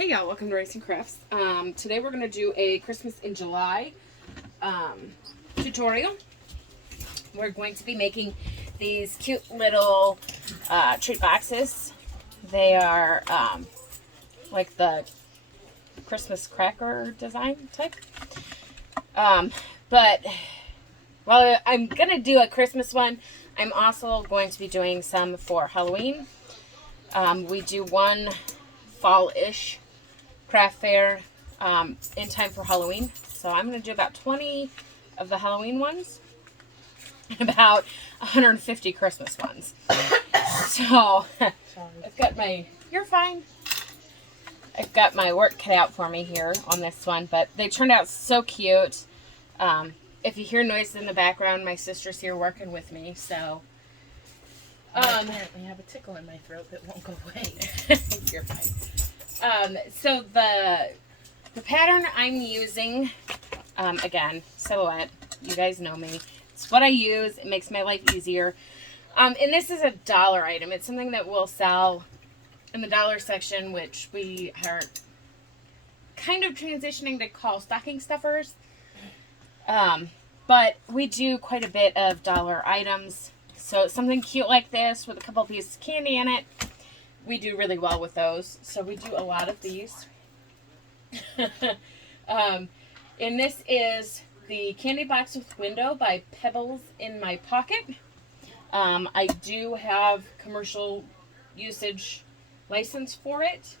Hey y'all, welcome to Racing Crafts. Today we're going to do a Christmas in July tutorial. We're going to be making these cute little treat boxes. They are like the Christmas cracker design type. But while I'm going to do a Christmas one, I'm also going to be doing some for Halloween. We do one fall-ish craft fair in time for Halloween. So I'm going to do about 20 of the Halloween ones and about 150 Christmas ones. So I've got my, you're fine. I've got my work cut out for me here on this one, but they turned out so cute. If you hear noises in the background, my sister's here working with me, so. I apparently have a tickle in my throat that won't go away. You're fine. So the pattern I'm using, again, Silhouette, you guys know me. It's what I use. It makes my life easier. And this is a dollar item. It's something that we'll sell in the dollar section, which we are kind of transitioning to call stocking stuffers. But we do quite a bit of dollar items. So something cute like this with a couple pieces of candy in it, we do really well with those. So we do a lot of these. And this is the Candy Box with Window by Pebbles in My Pocket. I do have commercial usage license for it.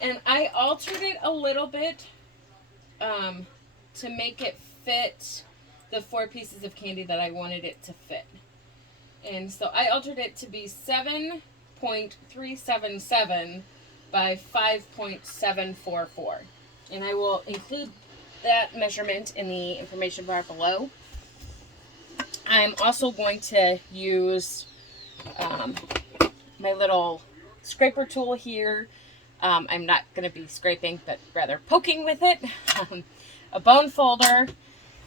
And I altered it a little bit to make it fit the 4 pieces of candy that I wanted it to fit. And so I altered it to be 7.377 by 5.744. And I will include that measurement in the information bar below. I'm also going to use my little scraper tool here. I'm not going to be scraping, but rather poking with it. A bone folder.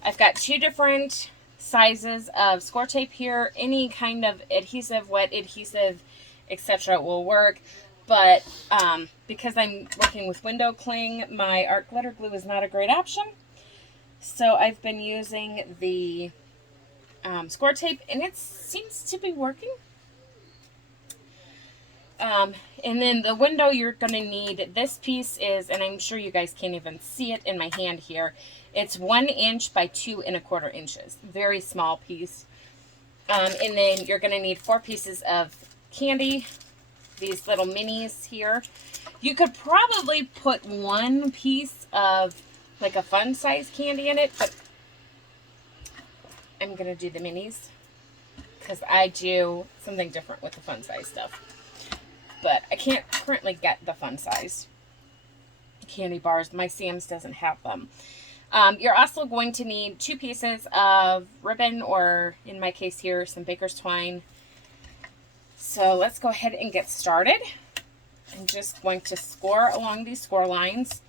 I've got 2 different sizes of score tape here. Any kind of adhesive, wet adhesive, etc. will work. But because I'm working with window cling, my art glitter glue is not a great option. So I've been using the score tape, and it seems to be working. And then the window, you're going to need, this piece is, and I'm sure you guys can't even see it in my hand here, it's 1 inch by 2 1/4 inches. Very small piece. And then you're going to need 4 pieces of candy, these little minis here. You could probably put 1 piece of like a fun size candy in it, but I'm going to do the minis because I do something different with the fun size stuff. But I can't currently get the fun size candy bars. My Sam's doesn't have them. You're also going to need 2 pieces of ribbon, or in my case here, some baker's twine. So let's go ahead and get started. I'm just going to score along these score lines,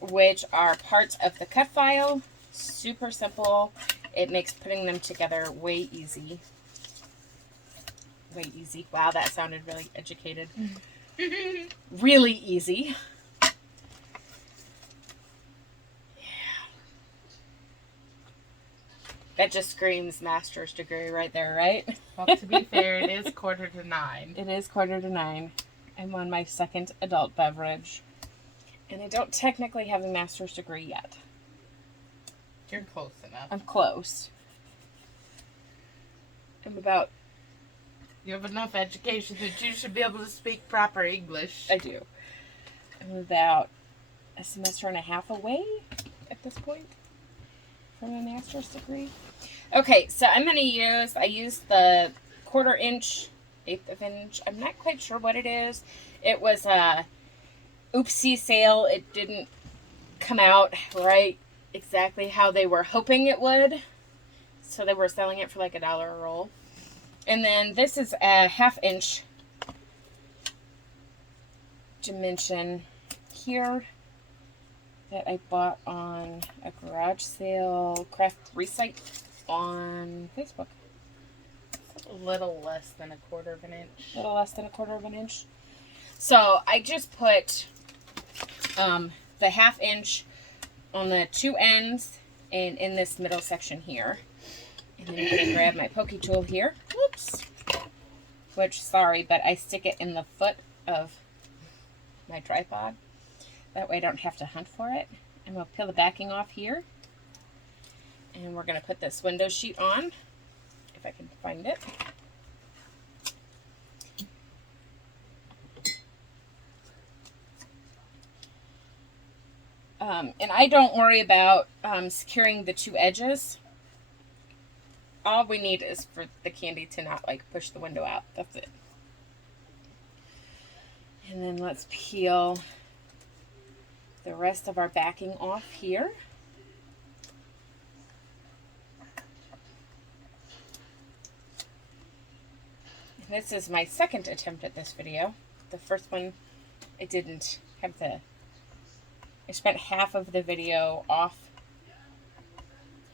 which are parts of the cut file. Super simple. It makes putting them together way easy. Way easy. Wow, that sounded really educated. Really easy. That just screams master's degree right there, right? Well, to be fair, it is 8:45. It is 8:45. I'm on my 2nd adult beverage. And I don't technically have a master's degree yet. You're close enough. I'm close. I'm about... You have enough education that you should be able to speak proper English. I do. I'm about a semester and a half away at this point from a master's degree. Okay, so I'm going to use, I used the 1/4 inch, 1/8 of inch. I'm not quite sure what it is. It was a oopsie sale. It didn't come out right exactly how they were hoping it would. So they were selling it for like $1 a roll. And then this is a 1/2 inch dimension here that I bought on a garage sale, Craft Recite on Facebook. A little less than 1/4 of an inch. A little less than 1/4 of an inch. So I just put the 1/2 inch on the 2 ends and in this middle section here. And then I'm going to grab my pokey tool here. Whoops. Which, sorry, but I stick it in the foot of my tripod. That way I don't have to hunt for it. I'm going to peel the backing off here. And we're going to put this window sheet on, if I can find it. And I don't worry about securing the 2 edges. All we need is for the candy to not like push the window out. That's it. And then let's peel the rest of our backing off here. This is my second attempt at this video. The first one, I didn't have I spent half of the video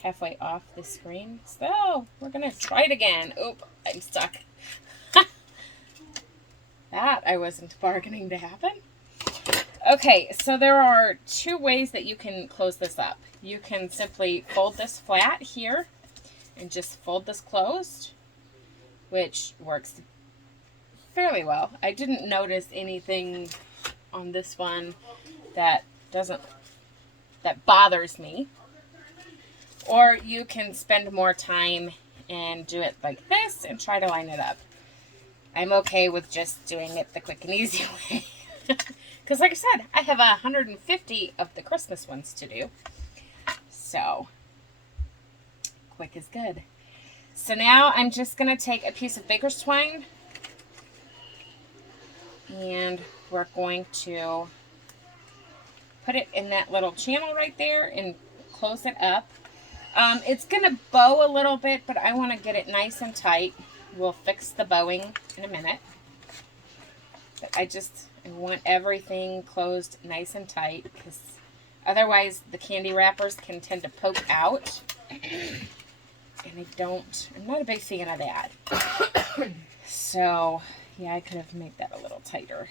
halfway off the screen. So, we're going to try it again. Oop, I'm stuck. That I wasn't bargaining to happen. Okay, so there are 2 ways that you can close this up. You can simply fold this flat here and just fold this closed, which works fairly well. I didn't notice anything on this one that bothers me. Or you can spend more time and do it like this and try to line it up. I'm okay with just doing it the quick and easy way. Because like I said, I have 150 of the Christmas ones to do. So, quick is good. So now I'm just going to take a piece of baker's twine. And we're going to put it in that little channel right there and close it up. It's going to bow a little bit, but I want to get it nice and tight. We'll fix the bowing in a minute. But I want everything closed nice and tight because otherwise the candy wrappers can tend to poke out. And I'm not a big fan of that. So, yeah, I could have made that a little tighter.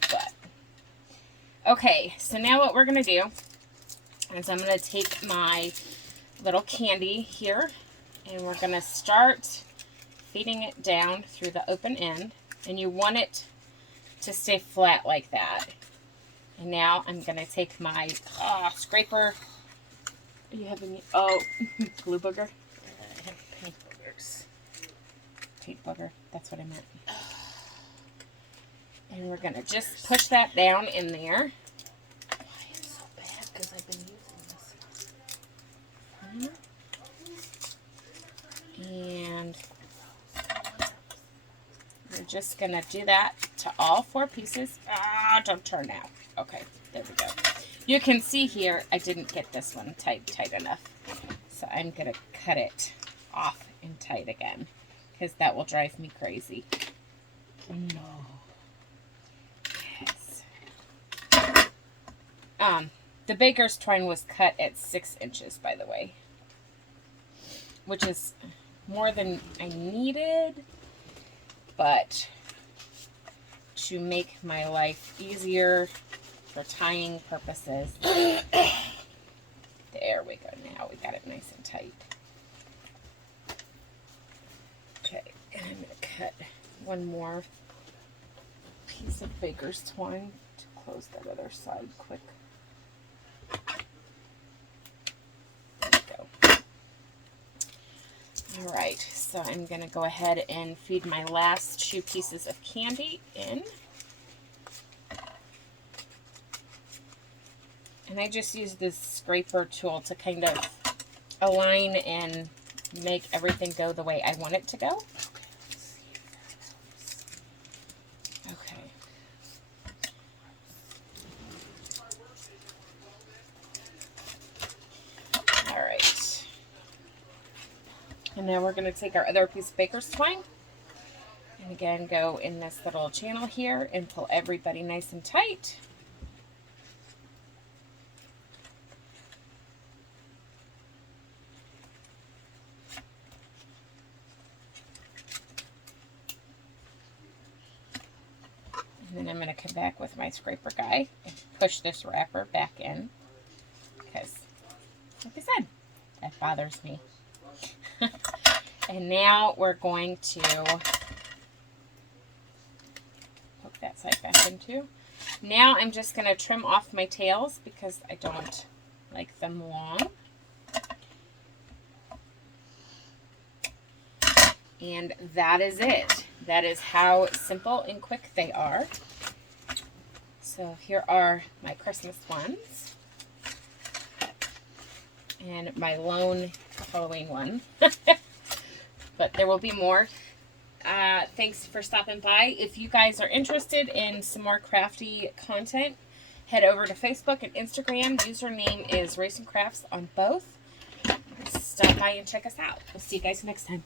But, okay, so now what we're going to do is I'm going to take my little candy here and we're going to start feeding it down through the open end. And you want it to stay flat like that. And now I'm going to take my scraper. Are you having, glue booger? I have paint boogers. Paint booger, that's what I meant. And we're going to just push that down in there. Why it's so bad? Because I've been using this one. And we're just going to do that to all 4 pieces. Don't turn now. Okay, there we go. You can see here, I didn't get this one tight enough. So I'm going to cut it off and tight again. Because that will drive me crazy. No. Yes. The baker's twine was cut at 6 inches, by the way. Which is more than I needed. But to make my life easier for tying purposes. There we go. Now we got it nice and tight. Okay, and I'm going to cut one more piece of baker's twine to close that other side quick. There we go. Alright, so I'm going to go ahead and feed my last 2 pieces of candy in. And I just use this scraper tool to kind of align and make everything go the way I want it to go. Okay. All right. And now we're going to take our other piece of baker's twine. And again, go in this little channel here and pull everybody nice and tight. And then And I'm going to come back with my scraper guy and push this wrapper back in. Because, like I said, that bothers me. And now we're going to poke that side back in too. Now I'm just going to trim off my tails because I don't like them long. And that is it. That is how simple and quick they are. So here are my Christmas ones. And my lone Halloween one. But there will be more. Thanks for stopping by. If you guys are interested in some more crafty content, head over to Facebook and Instagram. Username is Race and Crafts on both. Stop by and check us out. We'll see you guys next time.